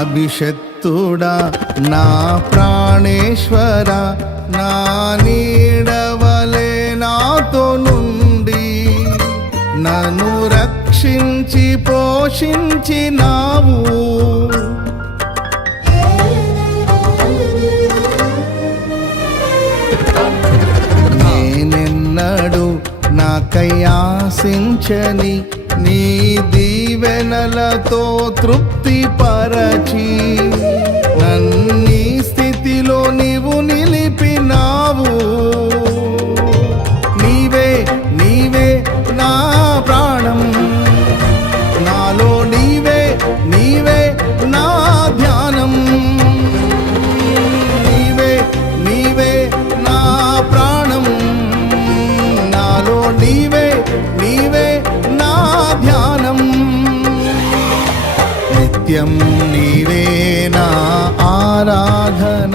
అభిషక్తుడా నా ప్రాణేశ్వర, నా నీడవలే నాతో నుండి నన్ను రక్షించి పోషించినావు. నేనెన్నడు నాకై ఆశించని నీ దీవెనలతో తృప్తి పరచి నన్నీ స్థితిలో నీవు నిలిపినావు. నీవే నీవే నా ప్రాణం, నాలో నీవే నీవే నా ధ్యానం. నీవే నీవే నా ప్రాణం, నాలో నీవే నీవే నా ధ్యానం. నిత్యం నీవే నా ఆరాధన.